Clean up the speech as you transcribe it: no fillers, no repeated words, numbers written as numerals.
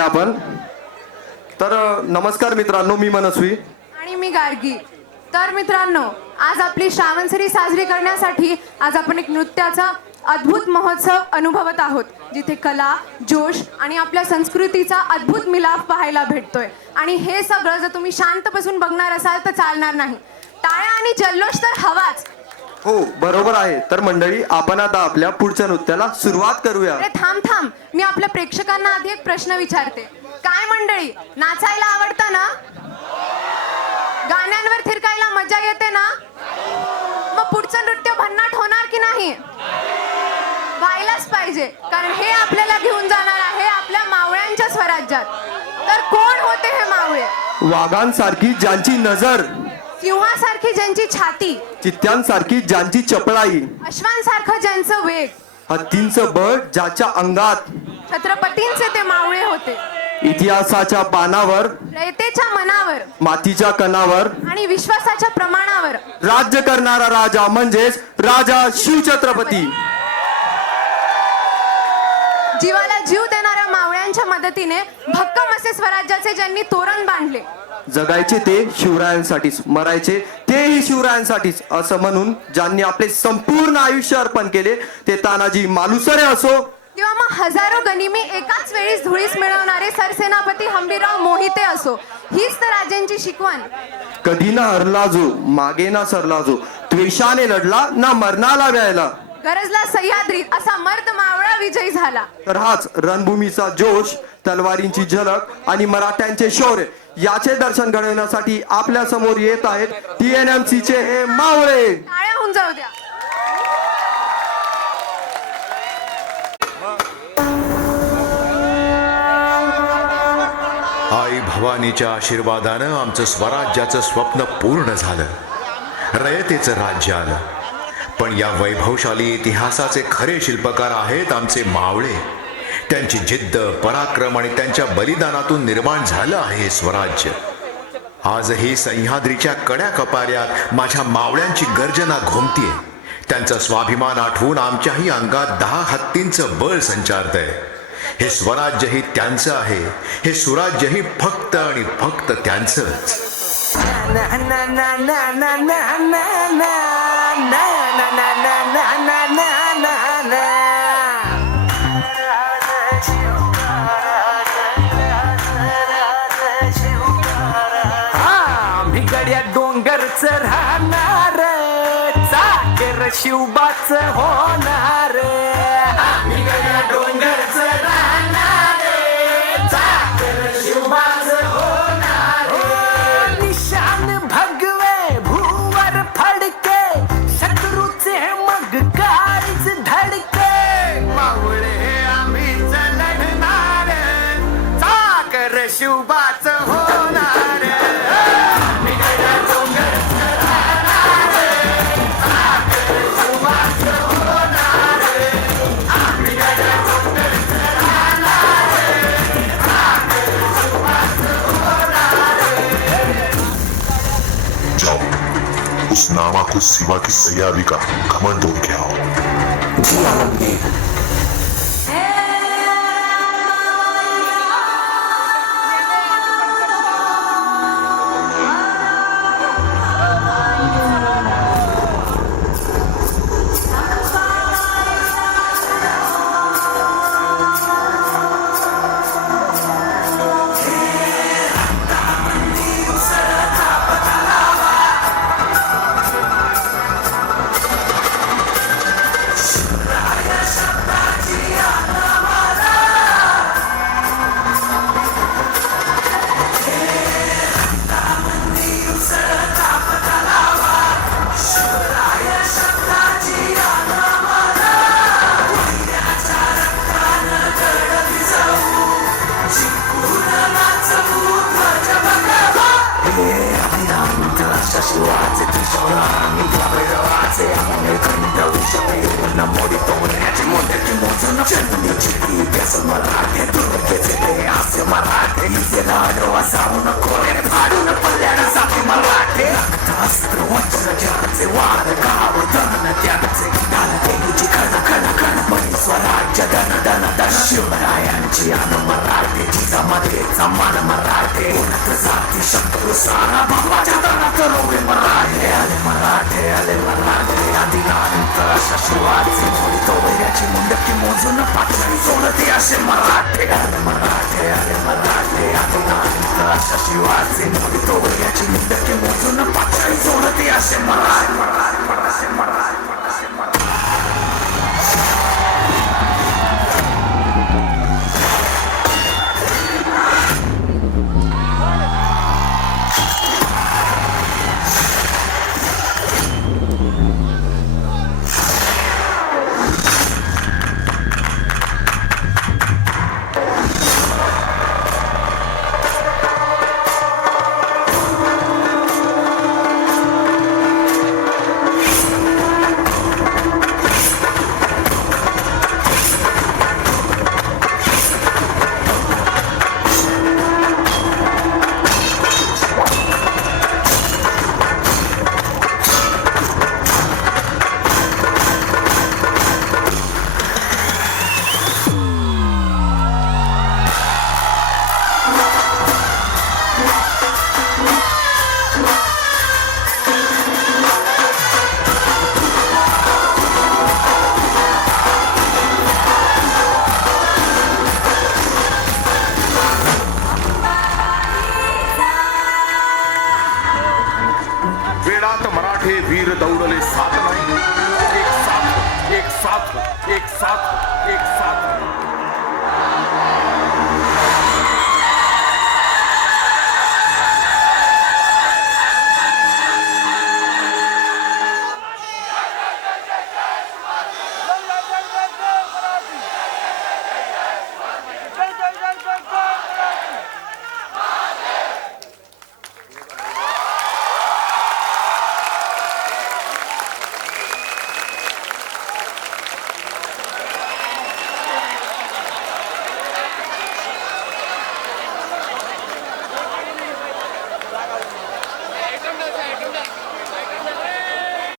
आपण तर नमस्कार मित्रांनो, मी मनस्वी आणि मी गार्गी. तर मित्रांनो, आज आपली श्रावणसरी साजरी करण्यासाठी आज आपण एक नृत्याचा अद्भुत महोत्सव अनुभवत आहोत, जिथे कला, जोश आणि आपल्या संस्कृतीचा अद्भुत मिलाप पाहायला भेटतोय. आणि हे सगळं जर तुम्ही शांत बसून बघणार असाल तर चालणार नाही. टाळ्या आणि जल्लोष तर हवाच. हो, बरोबर आहे. तर मंडळी, आपण आता आपल्या पुढच्या नृत्याला सुरुवात करूया. अरे थांब, मी आपल्या प्रेक्षकांना आधी एक प्रश्न विचारते. काय मंडळी, नाचायला आवडतं ना? गाण्यांवर थिरकायला मजा येते ना? मग पुढचं नृत्य भन्नाट होणार की नाही? व्हायलाच पाहिजे, कारण हे आपल्याला घेऊन जाणार आहे आपल्या मावळ्यांच्या स्वराज्यात. तर कोण होते हे मावळे? वाघांसारखी ज्यांची नजर, सिंहासारखी ज्यांची छाती, चित्त्यांसारखी ज्यांची चपळाई, अश्वांसारखं ज्यांचं वेग, हत्तींचं बळ ज्याच्या अंगात, छत्रपतींचे ते मावळे होते. इतिहासाच्या पानावर, रयतेच्या मनावर, मातीच्या कणावर आणि विश्वासाच्या प्रमाणावर राज्य करणारा राजा म्हणजेच राजा शिवछत्रपती. जीवाला जीव देणाऱ्या मावळ्यांच्या मदतीने भक्कम असे स्वराज्याचे ज्यांनी तोरण बांधले. जगायचे ते शिवरायांसाठीच, मरायचे तेही शिवरायांसाठीच, असं म्हणून ज्यांनी आपले संपूर्ण आयुष्य अर्पण केले, ते तानाजी मालुसरे असो किंवा मग हजारो गनिमी एकाच वेळी धुळीस मिळवणारे सरसेनापती हंबीरराव मोहिते असो. हीच तर राजांची शिकवण. कधी ना हरला जो, मागे ना सरला जो, द्वेषाने लढला ना मरणाला व्यायला, गरजला सह्याद्रीत असा मर्द मावळा विजयी झाला. तर हाच रणभूमीचा जोश, तलवारींची झलक आणि मराठ्यांचे शौर्य याचे दर्शन घडवण्यासाठी आपल्या समोर येत आहेत TNMC चे हे मावळे. टाळ्या होऊन जाऊ द्या. आई भवानीच्या आशीर्वादानं आमचं स्वराज्याचं स्वप्न पूर्ण झालं. रयतेचं राज्य आलं. पण या वैभवशाली इतिहासाचे खरे शिल्पकार आहेत आमचे मावळे. त्यांची जिद्द, पराक्रम आणि त्यांच्या बलिदानातून निर्माण झालं आहे स्वराज्य. आजही सह्याद्रीच्या कड्या कपाऱ्यात माझ्या मावळ्यांची गर्जना घुमतीये. त्यांचा स्वाभिमान आठवून आमच्याही अंगात 10 हत्तींचं बळ संचारतंय. हे स्वराज्यही त्यांचं आहे. हे सुराज्यही फक्त आणि फक्त त्यांचंच. भिगड्या डोंगरच राहणार, चाकर शिवबाच होणार. भिगड्या डोंगरच राहणार, चाकर शिवबाच होणार. निशान भगवे भूवर फडके, शत्रूचे मग काळीच धडके. मावळे आम्हीच लढणार, चाकर शिवबाच होणार. उस नामा को सिवा की सैयादी का घमंड हो गया हो. जी आलमगीर. स्वराज्य धन धन धन शिवरायांची अन मराठीची मराठेचा मान मराठे उन्नत जाती शत्रू सारा बाबाच्या दरात रोवे मराठे आले मराठे आले मराठे आदिनांत अशा शिवाची थोडी तोवऱ्याची मुंडकी मोजून पाठवणी सोडते असे मराठे आले मराठे आले मराठे आदिनांत अशा शिवाची थोडी तोवऱ्याची मुंडकी मोजून पाठवणी सोडते असे मराठे मराठे मराठे मराठे मराठे वेळात मराठे वीर दौडले सात नाही एक साथ एक साथ एक साथ एक साथ